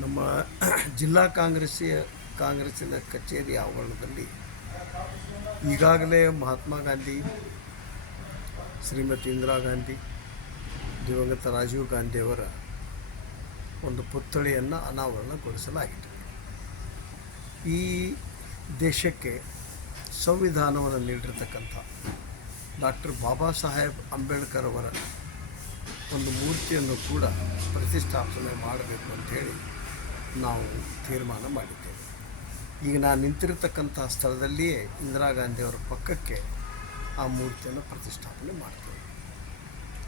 ನಮ್ಮ ಜಿಲ್ಲಾ ಕಾಂಗ್ರೆಸ್ಸಿಯ, ಕಾಂಗ್ರೆಸ್ಸಿನ ಕಚೇರಿ ಆವರಣದಲ್ಲಿ ಈಗಾಗಲೇ ಮಹಾತ್ಮ ಗಾಂಧಿ, ಶ್ರೀಮತಿ ಇಂದಿರಾ ಗಾಂಧಿ, ದಿವಂಗತ ರಾಜೀವ್ ಗಾಂಧಿಯವರ ಒಂದು ಪುತ್ಥಳಿಯನ್ನು ಅನಾವರಣಗೊಳಿಸಲಾಗಿದೆ. ಈ ದೇಶಕ್ಕೆ ಸಂವಿಧಾನವನ್ನು ನೀಡಿರ್ತಕ್ಕಂಥ ಡಾಕ್ಟರ್ ಬಾಬಾ ಸಾಹೇಬ್ ಅಂಬೇಡ್ಕರ್ ಅವರ ಒಂದು ಮೂರ್ತಿಯನ್ನು ಕೂಡ ಪ್ರತಿಷ್ಠಾಪನೆ ಮಾಡಬೇಕು ಅಂಥೇಳಿ ನಾವು ತೀರ್ಮಾನ ಮಾಡಿದ್ದೇವೆ. ಈಗ ನಾನು ನಿಂತಿರತಕ್ಕಂಥ ಸ್ಥಳದಲ್ಲಿಯೇ ಇಂದಿರಾ ಗಾಂಧಿಯವರ ಪಕ್ಕಕ್ಕೆ ಆ ಮೂರ್ತಿಯನ್ನು ಪ್ರತಿಷ್ಠಾಪನೆ ಮಾಡ್ತೇವೆ.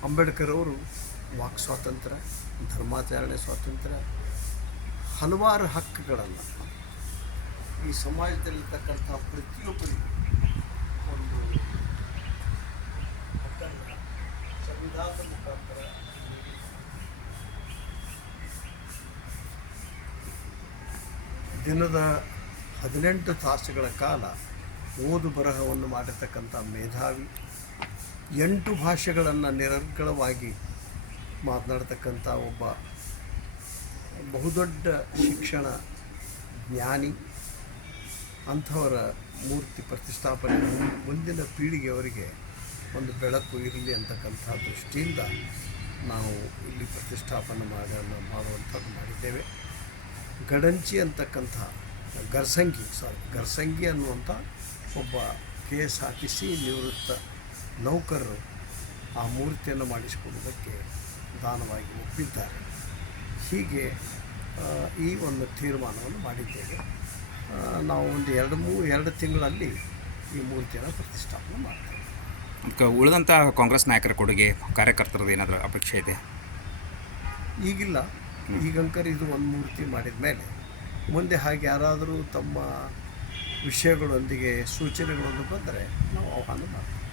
ಅಂಬೇಡ್ಕರ್ ಅವರು ವಾಕ್ ಸ್ವಾತಂತ್ರ್ಯ, ಧರ್ಮಾಚರಣೆ ಸ್ವಾತಂತ್ರ್ಯ, ಹಲವಾರು ಹಕ್ಕುಗಳನ್ನು ಈ ಸಮಾಜದಲ್ಲಿರ್ತಕ್ಕಂಥ ಪ್ರತಿಯೊಬ್ಬರಿಗೂ ಒಂದು ಸಂವಿಧಾನದ ಮುಖಾಂತರ ದಿನದ ಹದಿನೆಂಟು ತಾಸುಗಳ ಕಾಲ ಓದು ಬರಹವನ್ನು ಮಾಡಿರ್ತಕ್ಕಂಥ ಮೇಧಾವಿ, ಎಂಟು ಭಾಷೆಗಳನ್ನು ನಿರರ್ಗಳವಾಗಿ ಮಾತನಾಡ್ತಕ್ಕಂಥ ಒಬ್ಬ ಬಹುದೊಡ್ಡ ಶಿಕ್ಷಣ ಜ್ಞಾನಿ, ಅಂಥವರ ಮೂರ್ತಿ ಪ್ರತಿಷ್ಠಾಪನೆ ಮುಂದಿನ ಪೀಳಿಗೆಯವರಿಗೆ ಒಂದು ಬೆಳಕು ಇರಲಿ ಅಂತಕ್ಕಂಥ ದೃಷ್ಟಿಯಿಂದ ನಾವು ಇಲ್ಲಿ ಪ್ರತಿಷ್ಠಾಪನೆ ಮಾಡ, ಮಾಡುವಂಥದ್ದು ಮಾಡಿದ್ದೇವೆ. ಗಡಂಚಿ ಅಂತಕ್ಕಂಥ ಗರ್ಸಂಗಿ ಸಾರಿ ಗರ್ಸಂಗಿ ಅನ್ನುವಂಥ ಒಬ್ಬ K S R T C ನಿವೃತ್ತ ನೌಕರರು ಆ ಮೂರ್ತಿಯನ್ನು ಮಾಡಿಸಿಕೊಳ್ಳುವುದಕ್ಕೆ ದಾನವಾಗಿ ಒಪ್ಪಿದ್ದಾರೆ. ಹೀಗೆ ಈ ಒಂದು ತೀರ್ಮಾನವನ್ನು ಮಾಡಿದ್ದೇವೆ. ನಾವು ಒಂದು ಎರಡು ಮೂ ಎರಡು ತಿಂಗಳಲ್ಲಿ ಈ ಮೂರ್ತಿಯನ್ನು ಪ್ರತಿಷ್ಠಾಪನೆ ಮಾಡ್ತೇವೆ. ಉಳಿದಂಥ ಕಾಂಗ್ರೆಸ್ ನಾಯಕರ ಕೊಡುಗೆ ಕಾರ್ಯಕರ್ತರದ್ದು ಏನಾದರೂ ಅಪೇಕ್ಷೆ ಇದೆ ಈಗಿಲ್ಲ. ಈಗಂಕರ್ ಇದು ಒಂದು ಮೂರ್ತಿ ಮಾಡಿದ ಮೇಲೆ ಮುಂದೆ ಹಾಗೆ ಯಾರಾದರೂ ತಮ್ಮ ವಿಷಯಗಳೊಂದಿಗೆ ಸೂಚನೆಗಳೊಂದು ಬಂದರೆ ನಾವು ಆಹ್ವಾನ ಮಾಡ್ತೀವಿ.